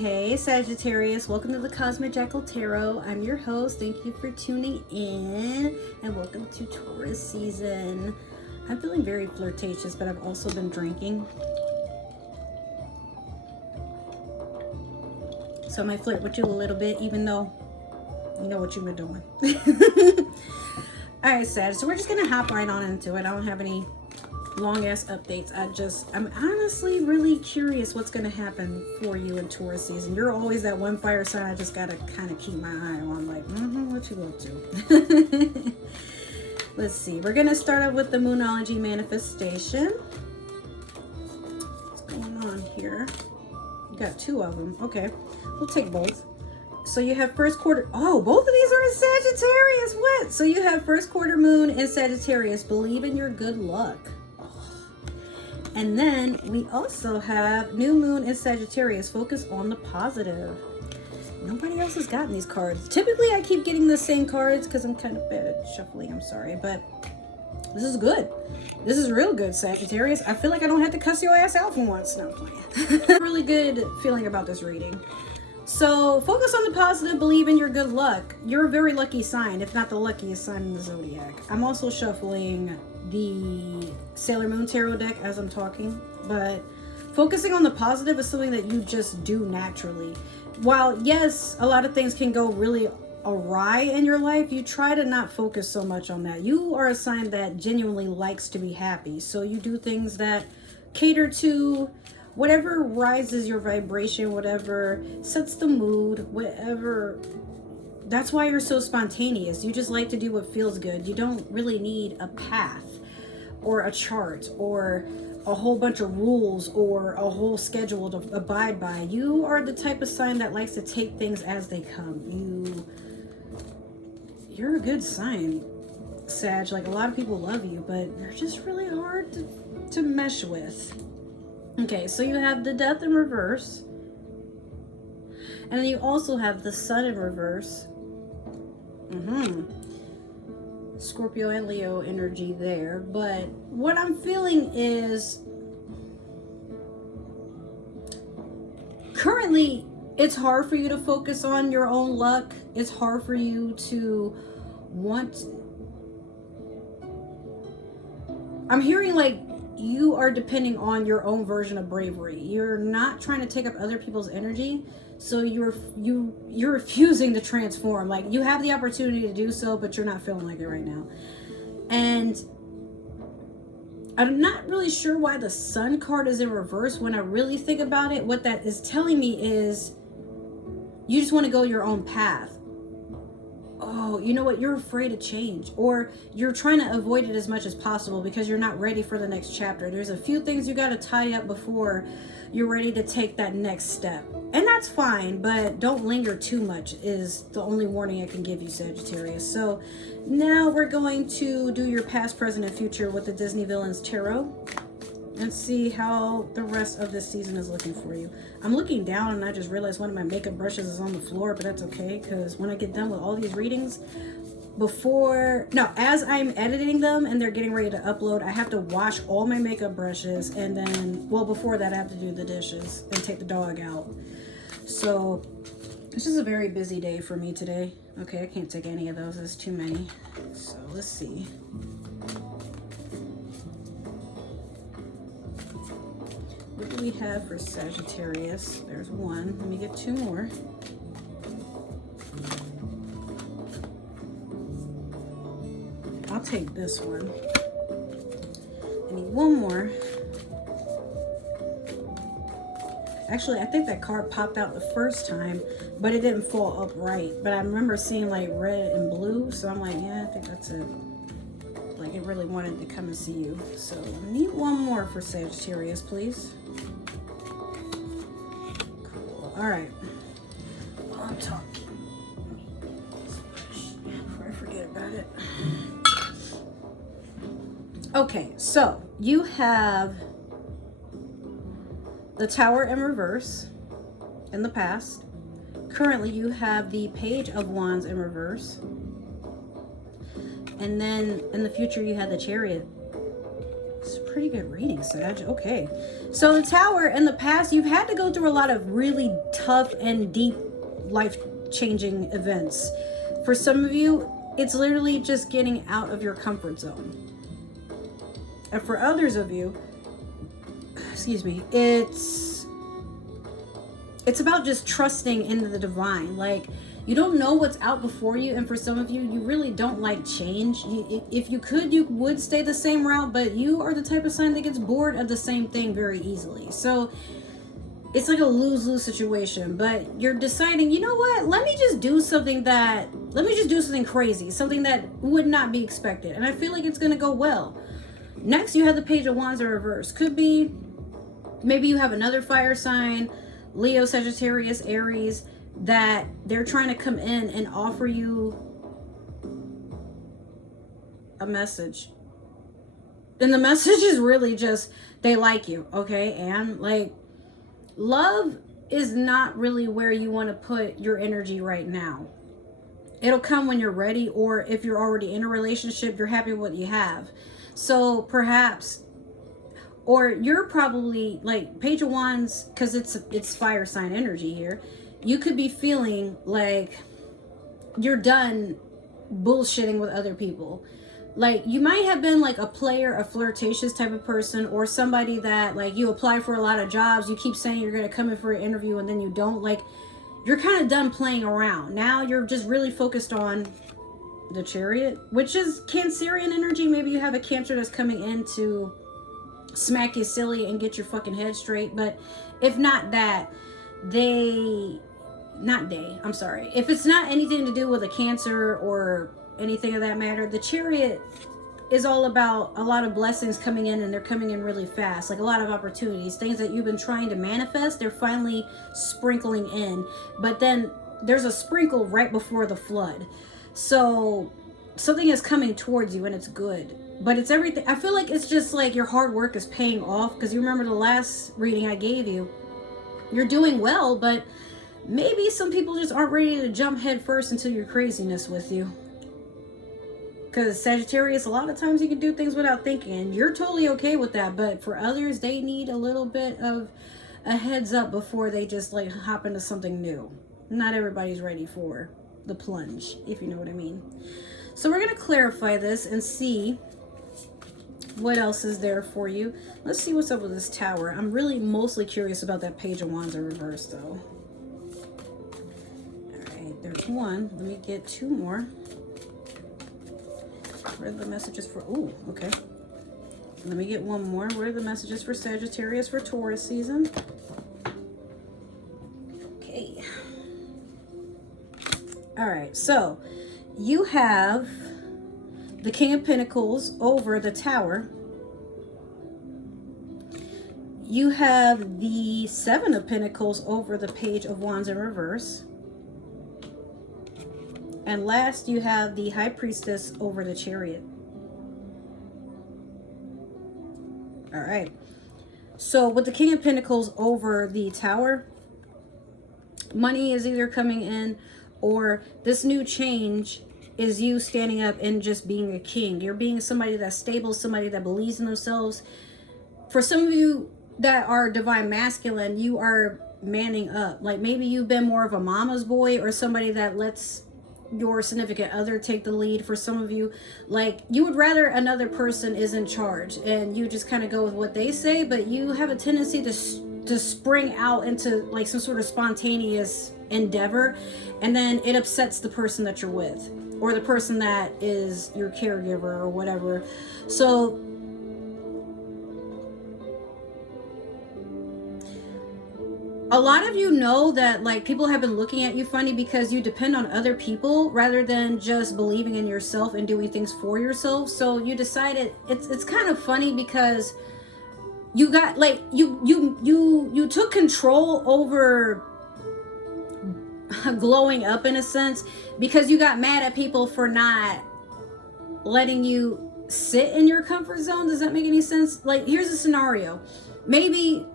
Hey Sagittarius, welcome to the Cosmic Jackal Tarot. I'm your host. Thank you for tuning in and welcome to Taurus season. I'm feeling very flirtatious, but I've also been drinking. So I might flirt with you a little bit, even though you know what you've been doing. Alright, Sag, so we're just gonna hop right on into it. I don't have any long ass updates. I'm honestly really curious what's gonna happen for you in Taurus season. You're always that one fire sign I just gotta kind of keep my eye on, like, what you up to? Let's see, we're gonna start out with the Moonology manifestation. What's going on here? You got two of them. Okay, we'll take both. So you have first quarter. Oh, both of these are in Sagittarius. What? So you have first quarter moon in Sagittarius. Believe in your good luck. And then we also have new moon in Sagittarius. Focus on the positive. Nobody else has gotten these cards. Typically I keep getting the same cards because I'm kind of bad at shuffling. I'm sorry, but this is good. This is real good, Sagittarius. I feel like I don't have to cuss your ass out for once. No, I'm playing. Really good feeling about this reading. So focus on the positive, believe in your good luck. You're a very lucky sign, if not the luckiest sign in the zodiac. I'm also shuffling the Sailor Moon Tarot deck as I'm talking, but focusing on the positive is something that you just do naturally. While yes, a lot of things can go really awry in your life, you try to not focus so much on that. You are a sign that genuinely likes to be happy, so you do things that cater to whatever rises your vibration, whatever sets the mood, whatever. That's why you're so spontaneous. You just like to do what feels good. You don't really need a path or a chart or a whole bunch of rules or a whole schedule to abide by. You are the type of sign that likes to take things as they come. You're a good sign, Sag. Like, a lot of people love you, but you're just really hard to mesh with. Okay, so you have the Death in reverse. And then you also have the Sun in reverse. Scorpio and Leo energy there. But what I'm feeling is currently it's hard for you to focus on your own luck. It's hard for you to want. I'm hearing like you are depending on your own version of bravery. You're not trying to take up other people's energy, so you're refusing to transform. Like, you have the opportunity to do so, but you're not feeling like it right now. And I'm not really sure why the Sun card is in reverse. When I really think about it, what that is telling me is you just want to go your own path. Oh, you know what? You're afraid of change, or you're trying to avoid it as much as possible because you're not ready for the next chapter. There's a few things you got to tie up before you're ready to take that next step. And that's fine, but don't linger too much is the only warning I can give you, Sagittarius. So now we're going to do your past, present, and future with the Disney Villains Tarot and see how the rest of this season is looking for you. I'm looking down and I just realized one of my makeup brushes is on the floor, but that's okay, because when I get done with all these readings, as I'm editing them and they're getting ready to upload, I have to wash all my makeup brushes, and then, well, before that I have to do the dishes and take the dog out. So it's just a very busy day for me today. Okay, I can't take any of those, there's too many. So let's see. What do we have for Sagittarius? There's one. Let me get two more. I'll take this one. I need one more. Actually, I think that card popped out the first time, but it didn't fall upright. But I remember seeing like red and blue, so I'm like, yeah, I think that's it. Like, it really wanted to come and see you. So I need one more for Sagittarius, please. Cool. All right. While I'm talking, before I forget about it. Okay, so you have the Tower in reverse in the past. Currently, you have the Page of Wands in reverse. And then in the future, you have the Chariot It's a pretty good reading, Sag. Okay. So the Tower, in the past, you've had to go through a lot of really tough and deep life-changing events. For some of you, it's literally just getting out of your comfort zone. And for others of you, excuse me, it's about just trusting into the divine. Like, you don't know what's out before you, and for some of you, you really don't like change. If you could, you would stay the same route, but you are the type of sign that gets bored of the same thing very easily. So it's like a lose-lose situation, but you're deciding, you know what, let me just do something crazy, something that would not be expected, and I feel like it's going to go well. Next, you have the Page of Wands in reverse. Could be, maybe you have another fire sign, Leo, Sagittarius, Aries, that they're trying to come in and offer you a message. And the message is really just, they like you, okay? And like, love is not really where you want to put your energy right now. It'll come when you're ready, or if you're already in a relationship, you're happy with what you have. So perhaps, or you're probably like Page of Wands, because it's fire sign energy here. You could be feeling like you're done bullshitting with other people. Like, you might have been like a player, a flirtatious type of person, or somebody that like you apply for a lot of jobs. You keep saying you're going to come in for an interview and then you don't. Like, you're kind of done playing around. Now you're just really focused on the Chariot, which is Cancerian energy. Maybe you have a Cancer that's coming in to smack you silly and get your fucking head straight. But if not that, if it's not anything to do with a Cancer or anything of that matter, the Chariot is all about a lot of blessings coming in, and they're coming in really fast. Like a lot of opportunities, things that you've been trying to manifest, they're finally sprinkling in. But then there's a sprinkle right before the flood. So something is coming towards you and it's good. But it's everything. I feel like it's just like your hard work is paying off, because you remember the last reading I gave you. You're doing well, but maybe some people just aren't ready to jump head first into your craziness with you. Because Sagittarius, a lot of times you can do things without thinking, and you're totally okay with that. But for others, they need a little bit of a heads up before they just like hop into something new. Not everybody's ready for the plunge, if you know what I mean. So we're going to clarify this and see what else is there for you. Let's see what's up with this Tower. I'm really mostly curious about that Page of Wands in reverse, though. All right, there's one. Let me get two more. Where are the messages for... Ooh, okay. Let me get one more. Where are the messages for Sagittarius for Taurus season? Okay. All right, so you have the King of Pentacles over the Tower. You have the Seven of Pentacles over the Page of Wands in reverse. And last, you have the High Priestess over the Chariot. All right. So with the King of Pentacles over the Tower, money is either coming in, or this new change is you standing up and just being a king. You're being somebody that's stable, somebody that believes in themselves. For some of you that are divine masculine, you are manning up. Like maybe you've been more of a mama's boy, or somebody that lets your significant other take the lead. For some of you, like you would rather another person is in charge and you just kind of go with what they say, but you have a tendency to spring out into like some sort of spontaneous endeavor, and then it upsets the person that you're with, or the person that is your caregiver or whatever. So a lot of you know that like people have been looking at you funny because you depend on other people rather than just believing in yourself and doing things for yourself. So you decided it's kind of funny because you got like you took control over glowing up in a sense, because you got mad at people for not letting you sit in your comfort zone. Does that make any sense? Like here's a scenario. Maybe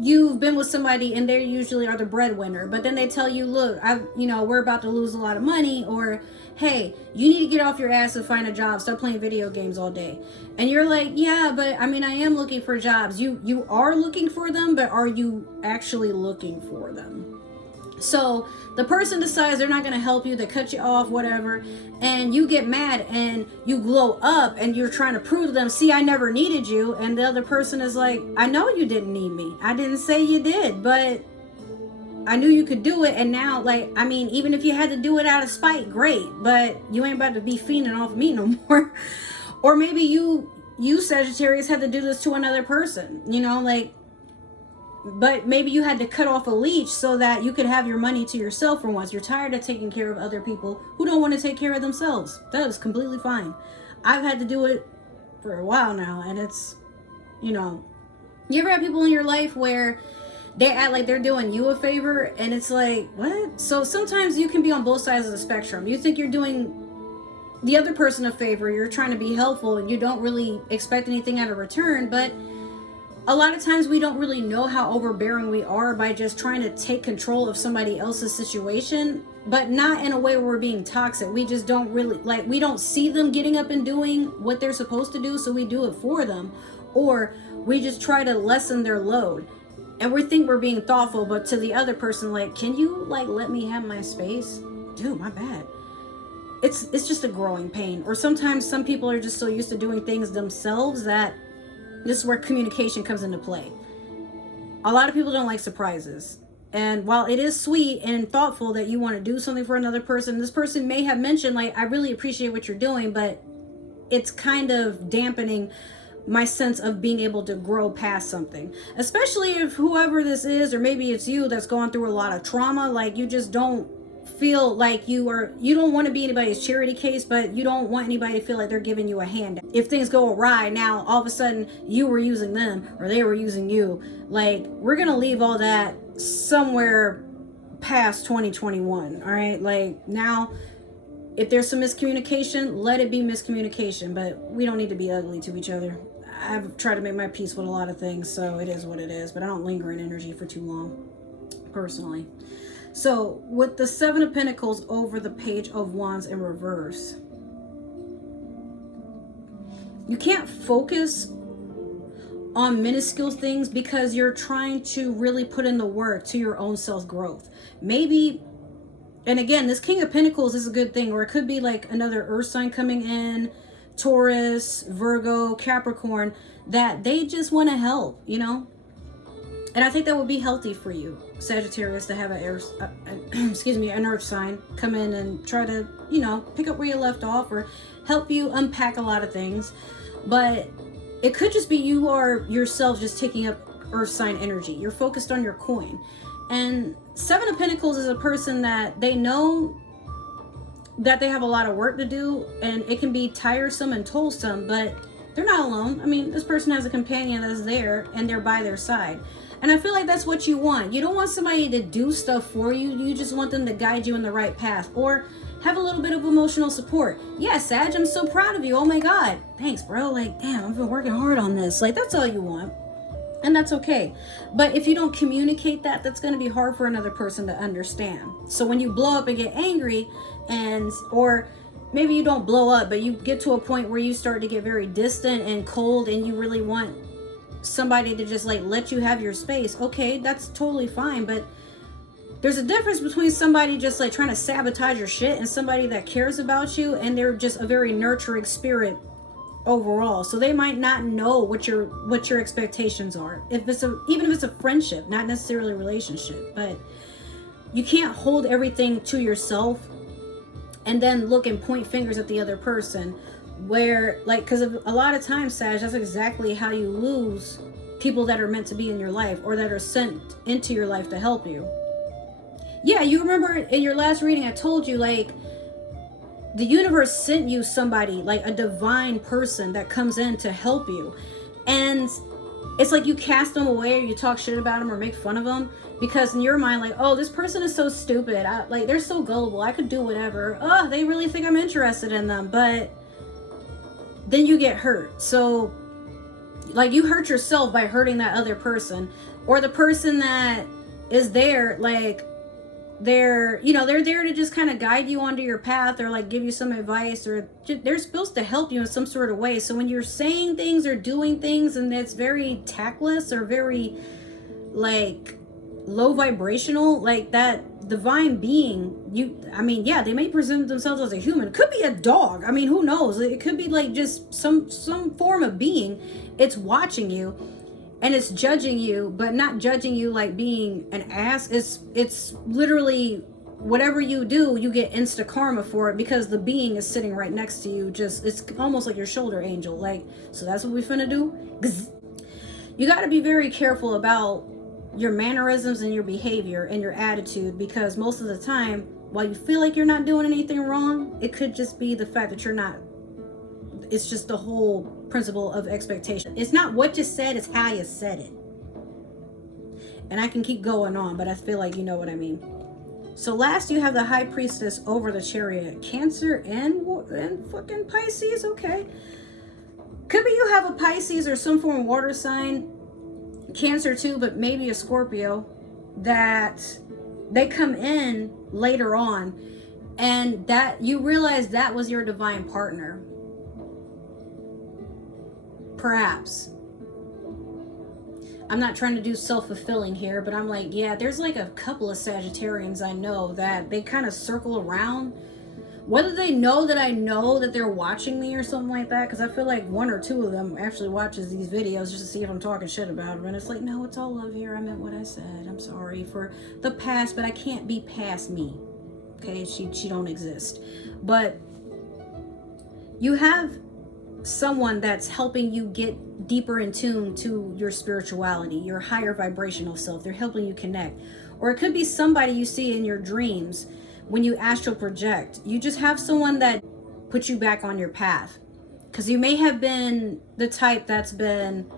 you've been with somebody and they usually are the breadwinner, but then they tell you, look, we're about to lose a lot of money, or hey, you need to get off your ass and find a job, stop playing video games all day. And you're like, yeah, but I mean, I am looking for jobs. You are looking for them, but are you actually looking for them? So the person decides they're not going to help you, they cut you off, whatever, and you get mad and you glow up and you're trying to prove to them, see, I never needed you. And the other person is like, I know you didn't need me. I didn't say you did, but I knew you could do it. And now, like, I mean, even if you had to do it out of spite, great, but you ain't about to be fiending off me no more. Or maybe you Sagittarius had to do this to another person, but maybe you had to cut off a leech so that you could have your money to yourself for once. You're tired of taking care of other people who don't want to take care of themselves. That is completely fine. I've had to do it for a while now, and it's, you ever have people in your life where they act like they're doing you a favor, and it's like, what? So sometimes you can be on both sides of the spectrum. You think you're doing the other person a favor, you're trying to be helpful, and you don't really expect anything out of return, but a lot of times we don't really know how overbearing we are by just trying to take control of somebody else's situation, but not in a way where we're being toxic. We just don't really, we don't see them getting up and doing what they're supposed to do, so we do it for them. Or we just try to lessen their load. And we think we're being thoughtful, but to the other person, can you, let me have my space? Dude, my bad. It's just a growing pain. Or sometimes some people are just so used to doing things themselves that this is where communication comes into play. A lot of people don't like surprises. And while it is sweet and thoughtful that you want to do something for another person, this person may have mentioned, I really appreciate what you're doing, but it's kind of dampening my sense of being able to grow past something. Especially if whoever this is, or maybe it's you that's going through a lot of trauma, you just don't feel like you don't want to be anybody's charity case, but you don't want anybody to feel like they're giving you a hand. If things go awry, now all of a sudden you were using them or they were using you. We're gonna leave all that somewhere past 2021. All right, now if there's some miscommunication, let it be miscommunication, but we don't need to be ugly to each other. I've tried to make my peace with a lot of things, so it is what it is, but I don't linger in energy for too long, personally. So with the Seven of Pentacles over the Page of Wands in reverse, you can't focus on minuscule things because you're trying to really put in the work to your own self-growth. Maybe, and again, this King of Pentacles is a good thing, or it could be another earth sign coming in, Taurus, Virgo, Capricorn, that they just want to help, And I think that would be healthy for you, Sagittarius, to have an earth sign come in and try to, pick up where you left off or help you unpack a lot of things. But it could just be you are yourself just taking up earth sign energy. You're focused on your coin. And Seven of Pentacles is a person that they know that they have a lot of work to do, and it can be tiresome and toilsome, but they're not alone. I mean, this person has a companion that's there and they're by their side. And I feel like that's what you want. You don't want somebody to do stuff for you. You just want them to guide you in the right path or have a little bit of emotional support. Yeah, Sag, I'm so proud of you. Oh my God. Thanks, bro. Damn, I've been working hard on this. That's all you want. And that's okay. But if you don't communicate that, that's going to be hard for another person to understand. So when you blow up and get angry or maybe you don't blow up, but you get to a point where you start to get very distant and cold and you really want somebody to just let you have your space. Okay, that's totally fine, but there's a difference between somebody just trying to sabotage your shit and somebody that cares about you and they're just a very nurturing spirit overall. So they might not know what your expectations are. Even if it's a friendship, not necessarily a relationship, but you can't hold everything to yourself and then look and point fingers at the other person. Where because a lot of times, Sag, that's exactly how you lose people that are meant to be in your life or that are sent into your life to help you. Yeah, you remember in your last reading I told you the universe sent you somebody, a divine person that comes in to help you, and it's you cast them away or you talk shit about them or make fun of them because in your mind oh, this person is so stupid, they're so gullible, I could do whatever, oh, they really think I'm interested in them, but then you get hurt. So you hurt yourself by hurting that other person, or the person that is there, like, they're, you know, they're there to just kind of guide you onto your path, or like give you some advice, or they're supposed to help you in some sort of way. So when you're saying things or doing things and it's very tactless or very like low vibrational, like that divine being, I mean, yeah, they may present themselves as a human. It could be a dog. I mean, who knows? It could be like just some form of being. It's watching you and it's judging you, but not judging you like being an ass. It's literally whatever you do, you get insta karma for it, because the being is sitting right next to you. Just, it's almost like your shoulder angel. Like, so that's what we finna do. You got to be very careful about your mannerisms and your behavior and your attitude, because most of the time, while you feel like you're not doing anything wrong, it could just be the fact that you're not. It's just the whole principle of expectation. It's not what you said, it's how you said it. And I can keep going on, but I feel like you know what I mean. So last, you have the High Priestess over the Chariot. Cancer and fucking Pisces. Okay, could be you have a Pisces or some form of water sign, Cancer too, but maybe a Scorpio, that they come in later on and that you realize that was your divine partner. Perhaps. I'm not trying to do self-fulfilling here, but I'm like, yeah, there's like a couple of Sagittarians I know that they kind of circle around. Whether they know that they're watching me or something like that, because I feel like one or two of them actually watches these videos just to see if I'm talking shit about them. And it's like, no, it's all love here. I meant what I said. I'm sorry for the past, but I can't be past me. Okay, she don't exist. But you have someone that's helping you get deeper in tune to your spirituality, your higher vibrational self. They're helping you connect. Or it could be somebody you see in your dreams when you astral project. You just have someone that puts you back on your path, because you may have been the type that's been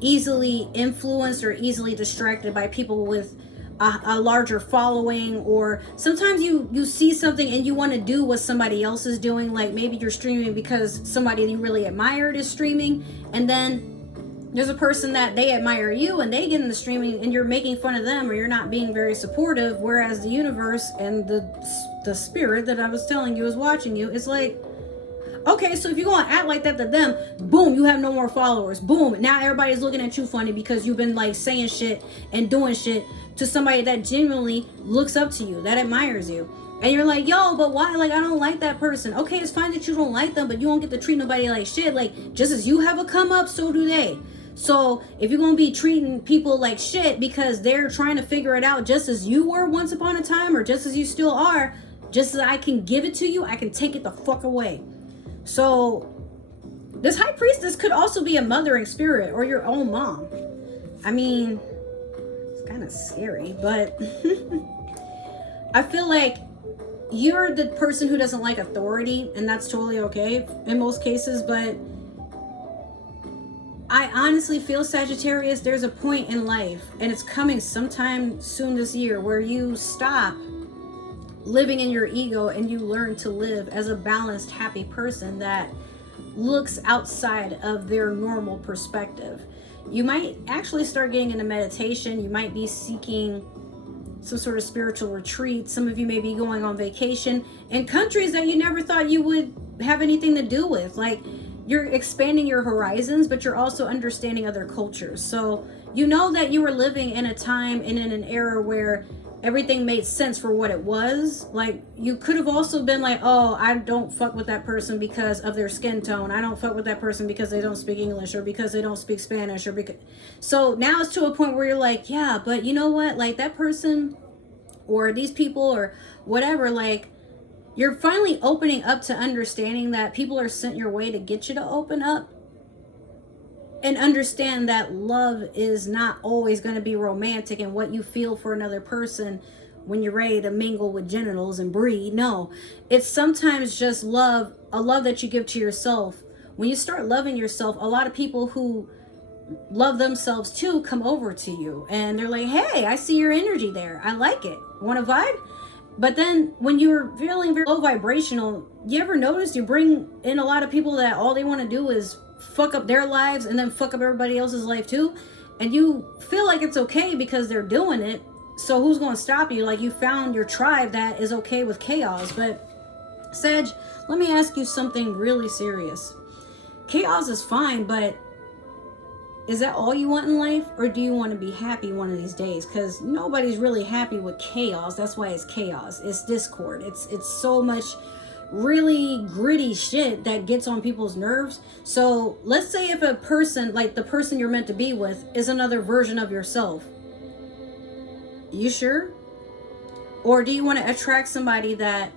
easily influenced or easily distracted by people with a larger following, or sometimes you see something and you want to do what somebody else is doing. Like maybe you're streaming because somebody you really admired is streaming, and then there's a person that they admire you and they get in the streaming and you're making fun of them, or you're not being very supportive, whereas the universe and the spirit that I was telling you is watching you. It's like, okay, so if you're going to act like that to them, boom, you have no more followers. Boom, now everybody's looking at you funny because you've been like saying shit and doing shit to somebody that genuinely looks up to you, that admires you. And you're like, yo, but why? Like, I don't like that person. Okay, it's fine that you don't like them, but you don't get to treat nobody like shit. Like, just as you have a come up, so do they. So if you're going to be treating people like shit because they're trying to figure it out just as you were once upon a time, or just as you still are, just as I can give it to you, I can take it the fuck away. So this High Priestess could also be a mothering spirit or your own mom. I mean, it's kind of scary, but I feel like you're the person who doesn't like authority, and that's totally okay in most cases. But I honestly feel, Sagittarius, there's a point in life, and it's coming sometime soon this year, where you stop living in your ego and you learn to live as a balanced, happy person that looks outside of their normal perspective. You might actually start getting into meditation. You might be seeking some sort of spiritual retreat. Some of you may be going on vacation in countries that you never thought you would have anything to do with. Like, you're expanding your horizons, but you're also understanding other cultures. So you know that you were living in a time and in an era where everything made sense for what it was. Like, you could have also been like, oh, I don't fuck with that person because of their skin tone. I don't fuck with that person because they don't speak English, or because they don't speak Spanish, or because... So now it's to a point where you're like, yeah, but you know what? Like, that person or these people or whatever, like, you're finally opening up to understanding that people are sent your way to get you to open up and understand that love is not always going to be romantic and what you feel for another person when you're ready to mingle with genitals and breed. No, it's sometimes just love, a love that you give to yourself. When you start loving yourself, a lot of people who love themselves too come over to you and they're like, hey, I see your energy there. I like it. Want to vibe? But then when you're feeling very low vibrational, you ever notice you bring in a lot of people that all they want to do is fuck up their lives and then fuck up everybody else's life too? And you feel like it's okay because they're doing it. So who's going to stop you? Like, you found your tribe that is okay with chaos. But Sag, let me ask you something really serious. Chaos is fine, but is that all you want in life? Or do you want to be happy one of these days? Because nobody's really happy with chaos. That's why it's chaos. It's discord. It's so much really gritty shit that gets on people's nerves. So let's say if a person, like the person you're meant to be with, is another version of yourself. You sure? Or do you want to attract somebody that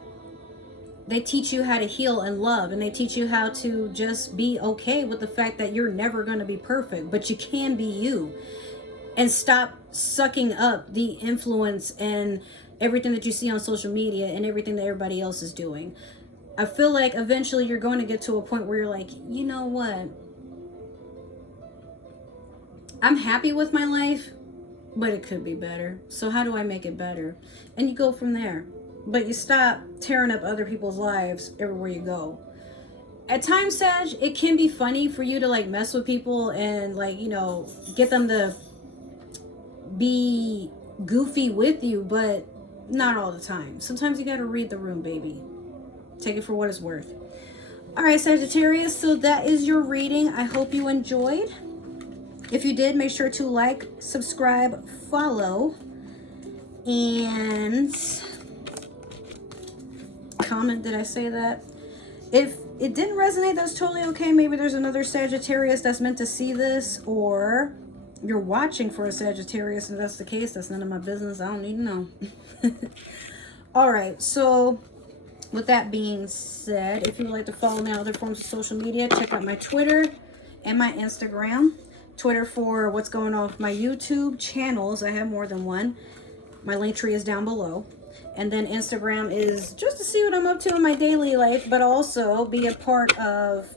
they teach you how to heal and love, and they teach you how to just be okay with the fact that you're never going to be perfect, but you can be you, and stop sucking up the influence and everything that you see on social media and everything that everybody else is doing. I feel like eventually you're going to get to a point where you're like, you know what? I'm happy with my life, but it could be better. So how do I make it better? And you go from there. But you stop tearing up other people's lives everywhere you go. At times, Sag, it can be funny for you to like mess with people and like, you know, get them to be goofy with you, but not all the time. Sometimes you got to read the room, baby. Take it for what it's worth. All right, Sagittarius, so that is your reading. I hope you enjoyed. If you did, make sure to like, subscribe, follow, and comment. Did I say that? If it didn't resonate, that's totally okay. Maybe there's another Sagittarius that's meant to see this, or you're watching for a Sagittarius, and if that's the case, that's none of my business. I don't need to know. All right, so with that being said, if you would like to follow me on other forms of social media, check out my Twitter and my Instagram. Twitter for what's going on with my YouTube channels. I have more than one. My link tree is down below. And then Instagram is just to see what I'm up to in my daily life, but also be a part of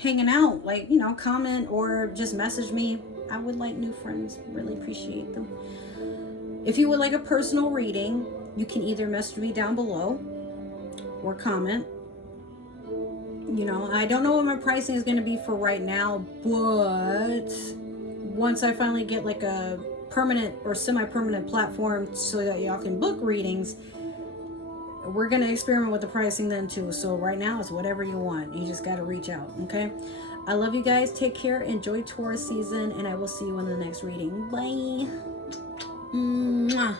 hanging out. Like, you know, comment or just message me. I would like new friends. Really appreciate them. If you would like a personal reading, you can either message me down below or comment. You know, I don't know what my pricing is going to be for right now, but once I finally get like a permanent or semi-permanent platform so that y'all can book readings, we're going to experiment with the pricing then too. So right now it's whatever you want. You just got to reach out. Okay. I love you guys. Take care. Enjoy Taurus season, and I will see you in the next reading. Bye. Mwah.